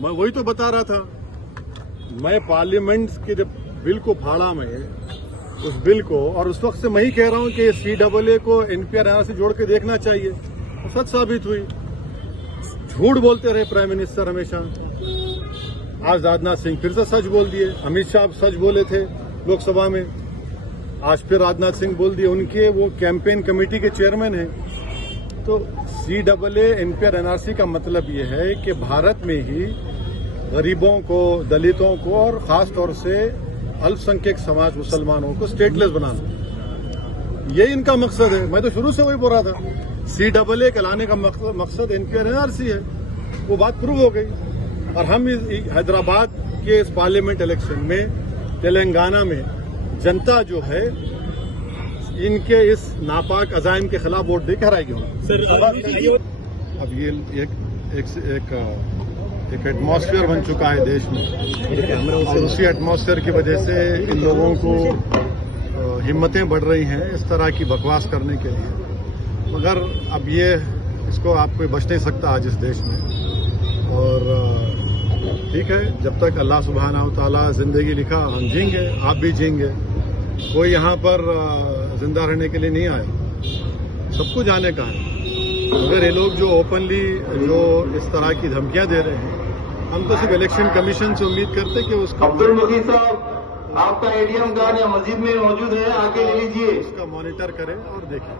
मैं वही तो बता रहा था। मैं पार्लियामेंट के जब बिल को फाड़ा मैं उस बिल को, और उस वक्त से मैं ही कह रहा हूं कि CAA को NPR से जोड़ के देखना चाहिए, तो सच साबित हुई। झूठ बोलते रहे प्राइम मिनिस्टर हमेशा। आज राजनाथ सिंह फिर से सच बोल दिए। अमित शाह सच बोले थे लोकसभा में, आज फिर राजनाथ सिंह बोल दिए। उनके वो कैंपेन कमेटी के चेयरमैन हैं। तो CAA NPR NRC का मतलब ये है कि भारत में ही गरीबों को, दलितों को और खास तौर से अल्पसंख्यक समाज मुसलमानों को स्टेटलेस बनाना, ये इनका मकसद है। मैं तो शुरू से वही बोल रहा था। CAA के लाने का मकसद NPR NRC है। वो बात प्रूव हो गई। और हम हैदराबाद के इस पार्लियामेंट इलेक्शन में तेलंगाना में जनता जो है इनके इस नापाक अजाइम के खिलाफ वोट देकर हराएगी। अब ये एक एटमॉस्फेयर बन चुका है देश में, और उसी एटमॉस्फेयर की वजह से इन लोगों को हिम्मतें बढ़ रही हैं इस तरह की बकवास करने के लिए। मगर अब ये इसको आप कोई बच नहीं सकता आज इस देश में। और ठीक है, जब तक अल्लाह सुब्हानहू व तआला जिंदगी लिखा हम जीएंगे, आप भी जीएंगे। कोई यहाँ पर जिंदा रहने के लिए नहीं आया, सबको जाने का है। अगर ये लोग जो ओपनली जो इस तरह की धमकियां दे रहे हैं, हम तो सिर्फ इलेक्शन कमीशन से उम्मीद करते कि उसका अब्दुल मजीद साहब, आपका ADM कार्ड या मस्जिद में मौजूद है, आके ले लीजिए। उसका मॉनिटर करें और देखें।